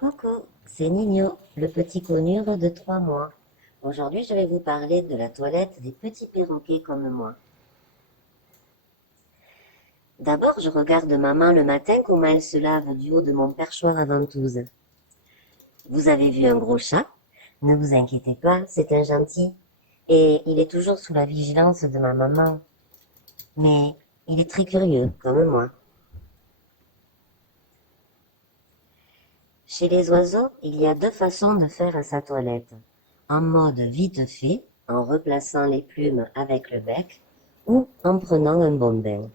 Coucou, c'est Nino, le petit conure de 3 mois. Aujourd'hui, je vais vous parler de la toilette des petits perroquets comme moi. D'abord, je regarde maman le matin comment elle se lave du haut de mon perchoir à ventouse. Vous avez vu un gros chat? Ne vous inquiétez pas, c'est un gentil. Et il est toujours sous la vigilance de ma maman. Mais il est très curieux, comme moi. Chez les oiseaux, il y a deux façons de faire sa toilette. En mode vite fait, en replaçant les plumes avec le bec, ou en prenant un bon bain.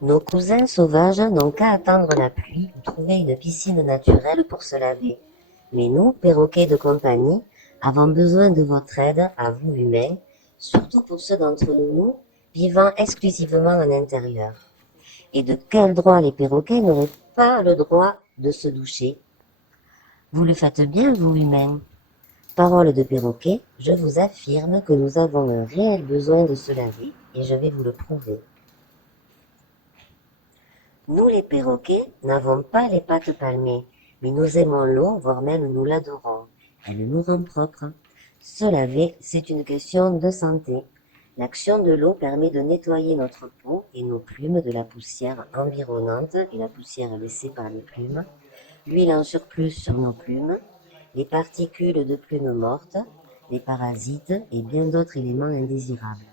Nos cousins sauvages n'ont qu'à attendre la pluie ou trouver une piscine naturelle pour se laver. Mais nous, perroquets de compagnie, avons besoin de votre aide, à vous humains, surtout pour ceux d'entre nous vivant exclusivement en intérieur. Et de quel droit les perroquets n'auraient pas le droit de se doucher? Vous le faites bien, vous humains. Parole de perroquet, je vous affirme que nous avons un réel besoin de se laver, et je vais vous le prouver. Nous les perroquets n'avons pas les pattes palmées, mais nous aimons l'eau, voire même nous l'adorons. Elle nous rend propres. Se laver, c'est une question de santé. L'action de l'eau permet de nettoyer notre peau et nos plumes de la poussière environnante et la poussière laissée par les plumes, l'huile en surplus sur nos plumes, les particules de plumes mortes, les parasites et bien d'autres éléments indésirables.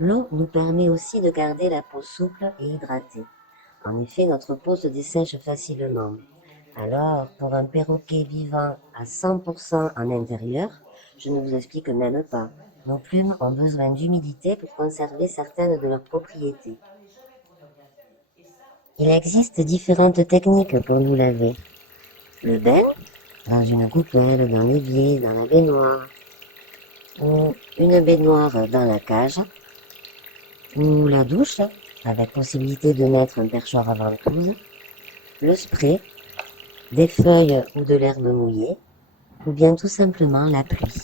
L'eau nous permet aussi de garder la peau souple et hydratée. En effet, notre peau se dessèche facilement. Alors, pour un perroquet vivant à 100% en intérieur, je ne vous explique même pas. Nos plumes ont besoin d'humidité pour conserver certaines de leurs propriétés. Il existe différentes techniques pour nous laver. Le bain, dans une coupelle, dans l'évier, dans la baignoire, ou une baignoire dans la cage, ou la douche, avec possibilité de mettre un perchoir à ventouse, le spray, des feuilles ou de l'herbe mouillée, ou bien tout simplement la pluie.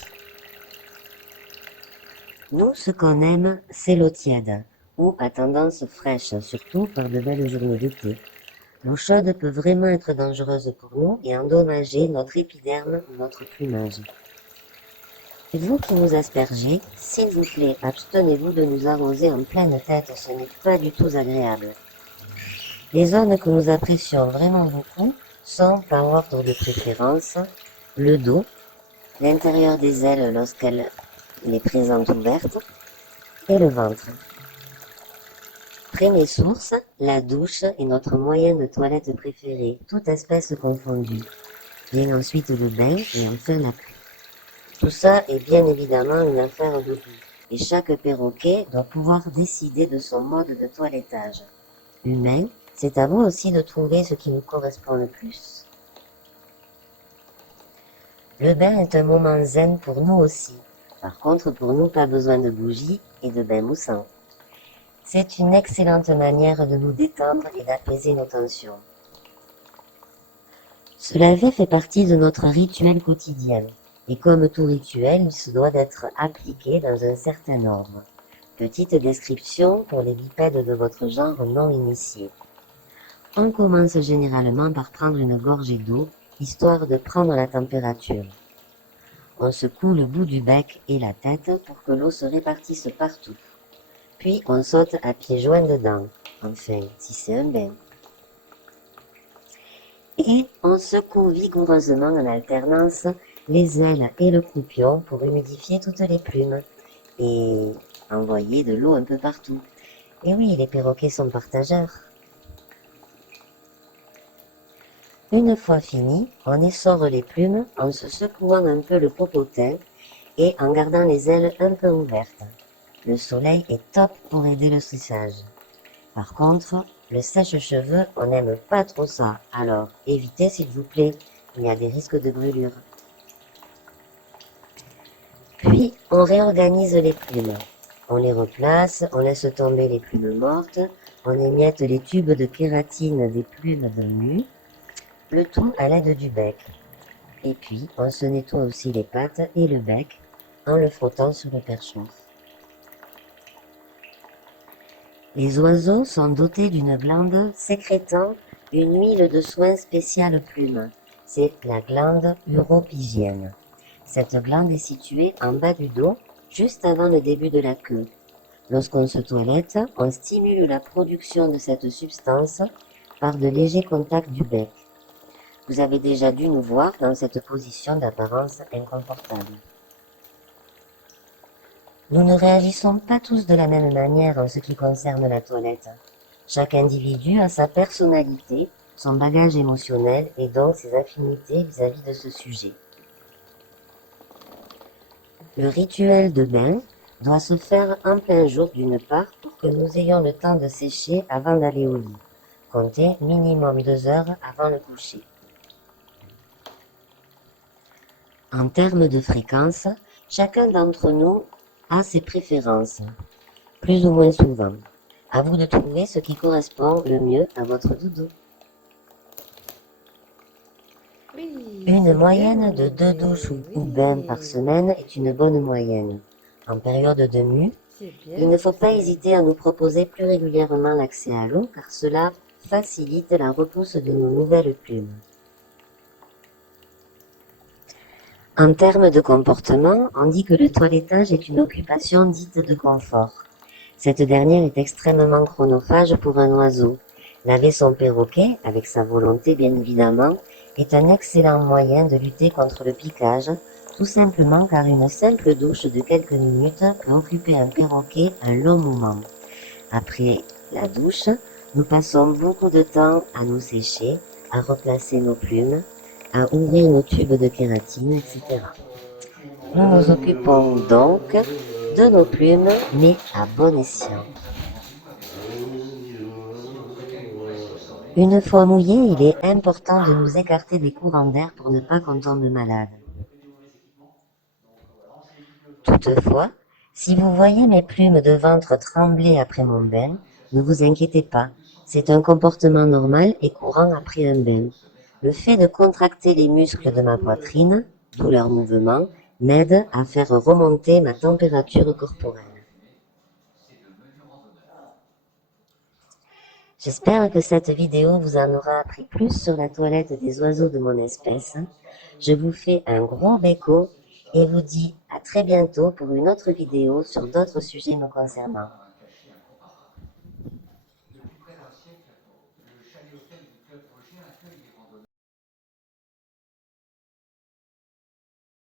Nous, ce qu'on aime, c'est l'eau tiède, ou à tendance fraîche, surtout par de belles journées d'été. L'eau chaude peut vraiment être dangereuse pour nous et endommager notre épiderme ou notre plumage. Vous qui nous aspergez, s'il vous plaît, abstenez-vous de nous arroser en pleine tête, ce n'est pas du tout agréable. Les zones que nous apprécions vraiment beaucoup sont, par ordre de préférence, le dos, l'intérieur des ailes lorsqu'elle les présente ouvertes, et le ventre. Après mes sources, la douche est notre moyen de toilette préféré, toute espèce confondue. Vient ensuite le bain et enfin la pluie. Tout ça est bien évidemment une affaire de goût, et chaque perroquet doit pouvoir décider de son mode de toilettage. Humain, c'est à vous aussi de trouver ce qui nous correspond le plus. Le bain est un moment zen pour nous aussi. Par contre, pour nous, pas besoin de bougies et de bain moussant. C'est une excellente manière de nous détendre et d'apaiser nos tensions. Se laver fait partie de notre rituel quotidien. Et comme tout rituel, il se doit d'être appliqué dans un certain ordre. Petite description pour les bipèdes de votre genre non initiés. On commence généralement par prendre une gorgée d'eau, histoire de prendre la température. On secoue le bout du bec et la tête pour que l'eau se répartisse partout. Puis on saute à pieds joints dedans, enfin, si c'est un bain. Et on secoue vigoureusement en alternance les ailes et le croupion pour humidifier toutes les plumes et envoyer de l'eau un peu partout. Et oui, les perroquets sont partageurs. Une fois fini, on essore les plumes en se secouant un peu le popotin et en gardant les ailes un peu ouvertes. Le soleil est top pour aider le séchage. Par contre, le sèche-cheveux, on n'aime pas trop ça, alors évitez s'il vous plaît, il y a des risques de brûlure. Puis, on réorganise les plumes. On les replace, on laisse tomber les plumes mortes, on émiette les tubes de kératine des plumes de nu, le tout à l'aide du bec. Et puis, on se nettoie aussi les pattes et le bec en le frottant sur le perchoir. Les oiseaux sont dotés d'une glande sécrétant une huile de soin spéciale plume. C'est la glande uropygienne. Cette glande est située en bas du dos, juste avant le début de la queue. Lorsqu'on se toilette, on stimule la production de cette substance par de légers contacts du bec. Vous avez déjà dû nous voir dans cette position d'apparence inconfortable. Nous ne réagissons pas tous de la même manière en ce qui concerne la toilette. Chaque individu a sa personnalité, son bagage émotionnel et donc ses affinités vis-à-vis de ce sujet. Le rituel de bain doit se faire en plein jour d'une part pour que nous ayons le temps de sécher avant d'aller au lit. Comptez minimum 2 heures avant le coucher. En termes de fréquence, chacun d'entre nous a ses préférences, plus ou moins souvent. À vous de trouver ce qui correspond le mieux à votre doudou. Une moyenne de 2 douches ou bains par semaine est une bonne moyenne. En période de mue, il ne faut pas hésiter à nous proposer plus régulièrement l'accès à l'eau car cela facilite la repousse de nos nouvelles plumes. En termes de comportement, on dit que le toilettage est une occupation dite de confort. Cette dernière est extrêmement chronophage pour un oiseau. Laver son perroquet, avec sa volonté bien évidemment, est un excellent moyen de lutter contre le piquage, tout simplement car une simple douche de quelques minutes peut occuper un perroquet un long moment. Après la douche, nous passons beaucoup de temps à nous sécher, à replacer nos plumes, à ouvrir nos tubes de kératine, etc. Nous nous occupons donc de nos plumes, mais à bon escient. Une fois mouillés, il est important de nous écarter des courants d'air pour ne pas qu'on tombe malade. Toutefois, si vous voyez mes plumes de ventre trembler après mon bain, ne vous inquiétez pas, c'est un comportement normal et courant après un bain. Le fait de contracter les muscles de ma poitrine, d'où leur mouvement, m'aide à faire remonter ma température corporelle. J'espère que cette vidéo vous en aura appris plus sur la toilette des oiseaux de mon espèce. Je vous fais un gros béco et vous dis à très bientôt pour une autre vidéo sur d'autres sujets me concernant.